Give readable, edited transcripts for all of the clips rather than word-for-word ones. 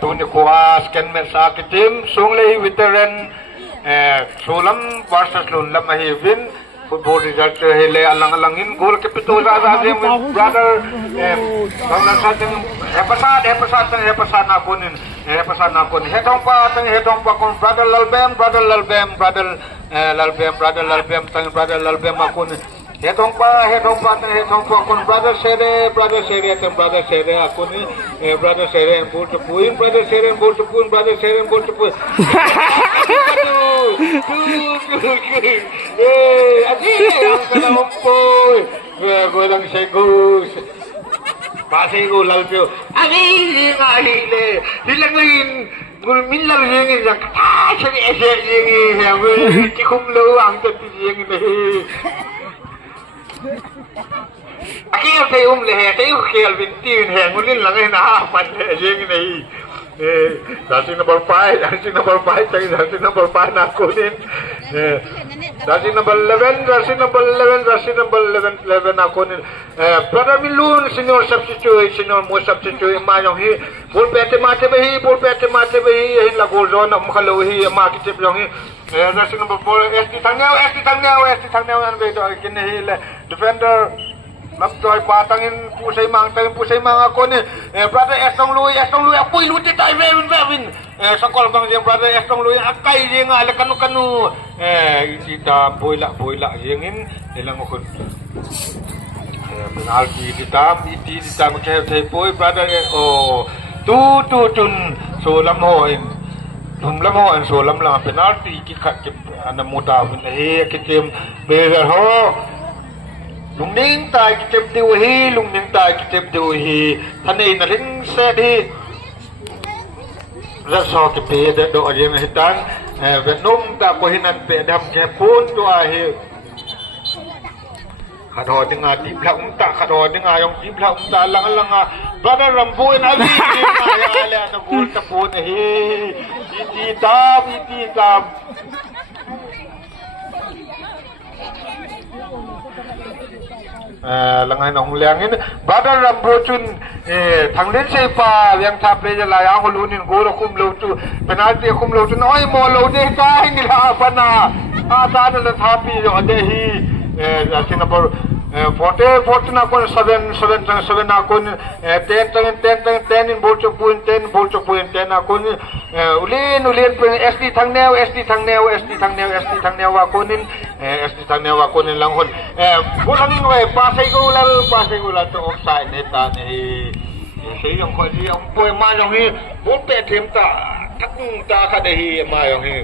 tu ni kuas ken men sa kitim sunglei veteran Sulam versus Lunlam Mahivin football result hele alang-alangin gol ke pitu sa brother kauna sa ting hepasad na kunin hetong pa kon brother lalbem tang brother lalbem akun hetong pa kon brother sere tang brother sere akun brother sere bol to puin brother sere bol to puin ang kanampoy golang segus pasay go lalpyo ahile hilang lain gul minlar yengi jak sabi ese yengi ya tikumlo ang tiyeng ni akin say lehe say khel bintin he ngulin lang na pan yengi nei Dasi number 5 na kunin. Dasi number 11 na kunin. Brother Milun senior substitute mo substitute mayong hi bol pete mate bahi hin lagol zone am khalohi makitip long hi. Dasi number 4 ST Tangnaw an beto kinhi defender Laptoy patangin pusay mang ako ni brother Estong Lui apoy luti tayo Vevin sakol bang yang brother Estong Lui akay yang ala kanu kita boila yengin ilang ukod penalti ditam kay boy brother tun sulam hoin sulam lang penalti kikat ana muda bin kitim berer ho lung ning tai kitip diuhi thanei na ring se di raso ke pe de do ajeng hitan venum ta ko hinan pe dam ke pun do ahi khado dinga ti blang ta yong ti blang ta lang brother rambuin ali ya ala na gol ta pun hi iti tam langay nong liangin brother Rambochun thanglen sei pa yang tha play la ya holunin gol kumlo tu penalty kumlo tu noi mo lo de ka hingila pana ta na thapi jo ade hi number 40 na kon 7 na kon 10 in bol chok point 10 na kon ulin SD Tangnaw wa konin SD Tangnaw wa konin lang hon bulang we pasay go lal to offside neta ni siyong ko siyong poy ma yong hi bol pe them ta ka de hi ma yong hi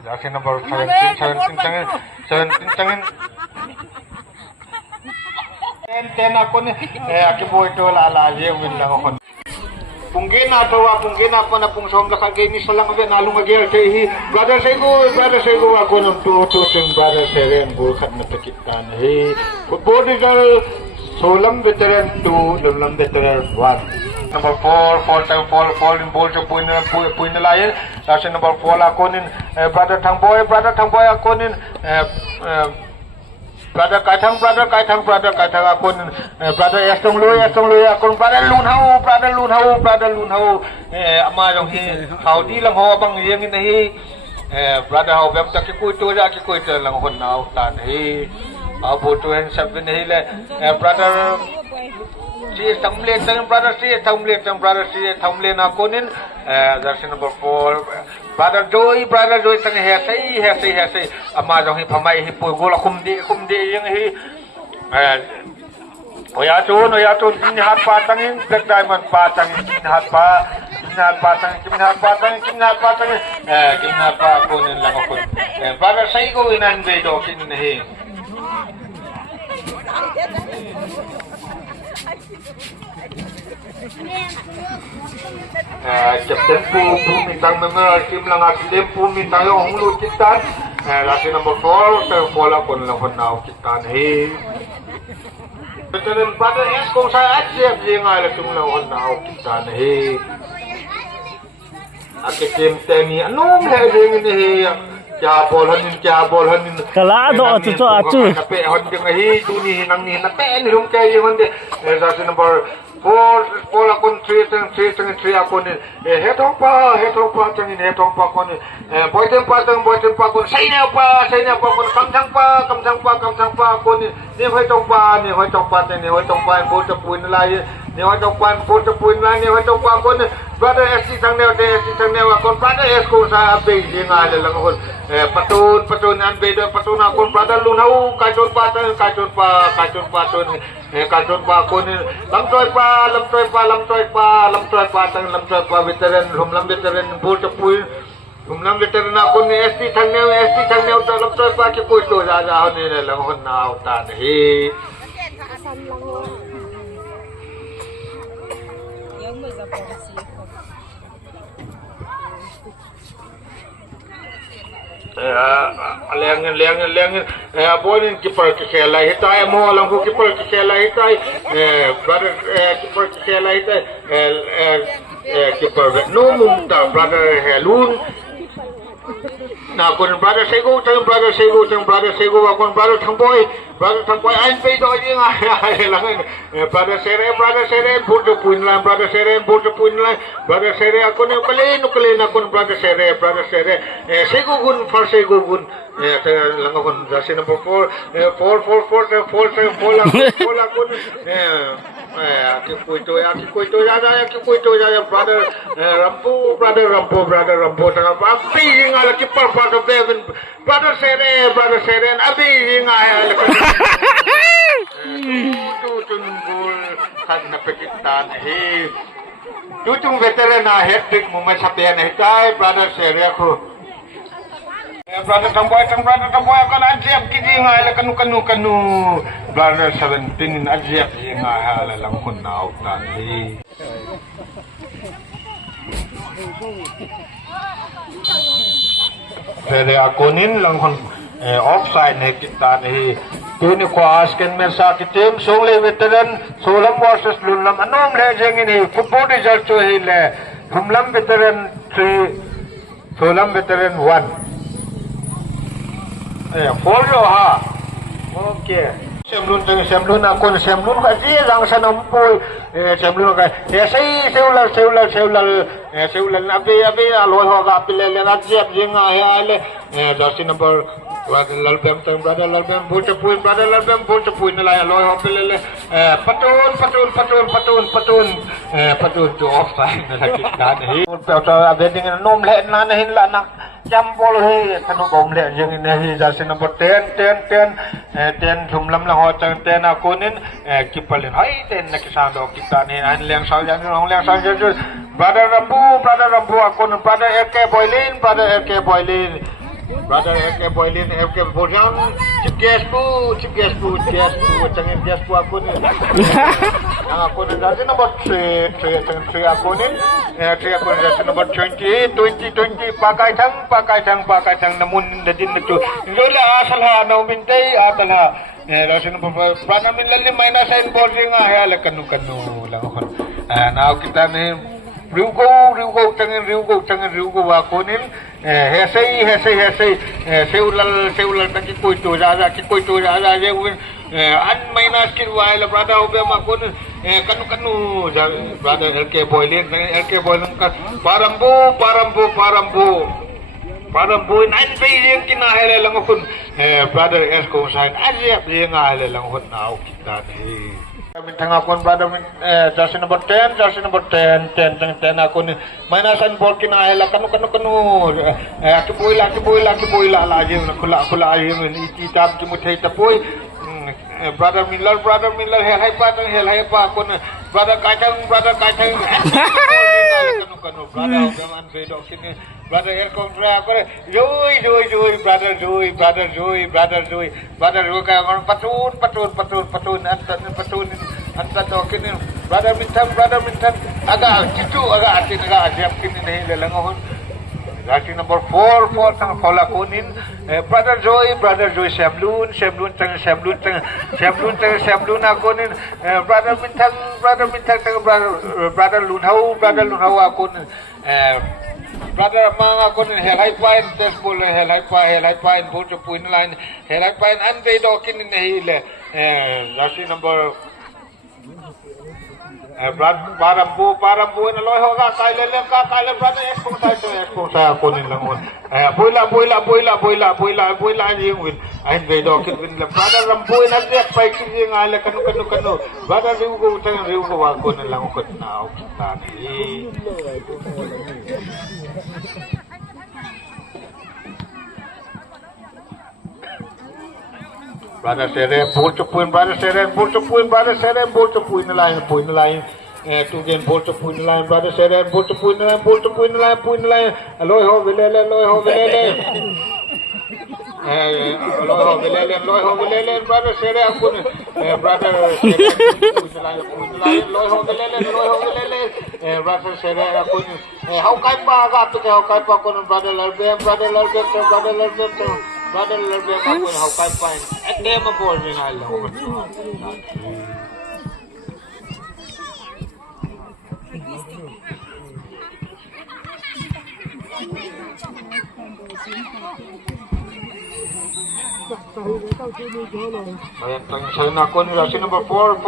Dasi number 17 tangin 10 ako ni akiboy to ala win lang ako punggin na pa na pung som ka gini sa lang ben alung agel hi brother sego ako ng tututing brother seren bulkat na takitan hi football girl Sulam veteran 2 Lunlam veteran 1 number 4 in ball to puin na layan dasi number 4 ako nin brother Tangboy ako nin brother Kaithang ako nin brother Estong Lui ako brother Lunhau ama jong hi haudi lang ho bang yang in hi brother hau bem ta ki kuito lang hon na tan hi abo to hen sabin hi le brother si thamle na konin jersey number 4 brother Joy tang hesai ama jong hi phamai hi poi gol khumdi yang hi oya chun tin hat pa tangin black diamond pa tangin tin hat pa konin lang ako brother sai go inan be do kin hi tempo mitang memang tim lang tempo mitang yung lutitan lasi number 4 bola kon lang now kitan he veteran brother es kung sa aja nga la tum lang now kitan he ake tim teni anong he Jabol hanin Kala do acu. Tapi honde ngahi tuni nang ni na pe ni rum kay honde that's number 4 akon 3 akon hetong pa tang ni hetong pa kon boyten pa kon sai na pa kon kamjang pa kon ni hoi tong pa bo ta puin lai ni hoi tong pa bo ta puin lai ni hoi tong pa kon brother esi tang ne kon brother es ko sa be jinga le lang kon patun an be do patun akon brother lunau kajun pa ton kajun pa kon lam toy pa veteran rumlam veteran bo ta puin rumlam veteran akon ni esti thang ne to lam toy pa ki poi to ja ne le lang kon na ta hi Lengan bonin keeper ke khela hitai mo lang ko keeper ke khela hitai brother keeper ke khela hitai keeper no mumta brother helun na kon brother sego akon brother thangboy ain pe do jinga langan brother sere bodo puin lan brother sere akon ukale akon brother sere sego gun langan jasi number 4 akon aki kuito ya brother rampo tanga api ngala keeper part of heaven brother sere abi ngala tutun kan napekitan he tutung veteran na hat-trick mo masapian hitai brother sere ko brother tamboy kan ajab kiji ngala kanu brother 17 ajab ngala lang kun na utan he Pwede akunin lang kung offside na kita ni Tuni Kwas ken mersa ki team Sole veteran Solam versus Lunlam anom le jeng ini football result to hile Humlam veteran 3 Solam veteran 1 follow ha okay Semlun akon kasi lang sa nampoy semlun ka seular abi aloy ho ga pile le rajab jinga ale just number brother lalbam bulta puin la aloy ho pile le patun to offside la kita hi ta abeding nom le na hin la nak jambol he kanu gom le jeng ne hi just number 10 thumlam la ho chang 10 akunin kipalin hai 10 na kisando kita ni an leng sao jang brother rambu akun brother AK boilin bojan chips bu changin akun akun jadi number 3 akunin 3 akun jadi number 20 pakai tang namun dadin itu zola asal ha no mintai atala rasin brother min lalli maina sign board nga hala kanu lang kon now kita ni Riugo akunin hesei seulal taki kuito jaja je an minus kid while brother obema kun kanu brother LK boilin ka parambu nan pe yang kinahele lang kun brother es ko sign ajep yang ahele lang kun now kita ni Bintang akun brother jersey number 10 akun manasan ball kinahela kanu aki boila lagi kula ayim iti tab kimuthai tapoi brother Miller hel hai pa akun brother kacang kanu brother gaman bedo sini brother air kontra kore joy brother joy ka patun anta to kini brother mintan agak atin ajam kini nahi lelangohon Rati number 4 sang kola kunin brother joy semlun akunin brother mintan brother lunhau akunin brother mga kunin helay pain test ball helay pain bojo puin line helay pain ande do kinin hile jersey number Parambu na loy hoga kailele brother ekong sa kunin lang on boila yung win ay they do kin win brother rambu na dia pai kin ala kanu brother riu go wa kunin lang ko na tani brother sere ball to point na line to gain ball to point line brother sere ball to point line loy ho velele loy ho velele brother sere akun brother sere point line loy ho velele brother sere akun how kai pa ga to how kai pa kon brother lalbe brother lalbe akun how kai pa ende ma ball ni na lo Ayan, tang na ko ni jersey number 4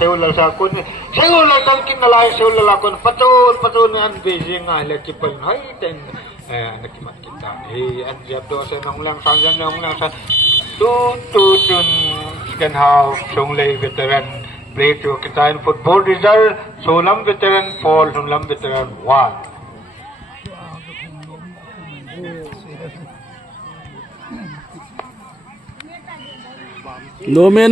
seulal sa ko ni seulal kang kinalay seulal akon patun ni an Beijing ala kipal hay ten nakimat kita an jab do sa nang lang sa tun second half Songlei veteran play to kita in football result Solam veteran 4 Sonlam veteran 1 No me.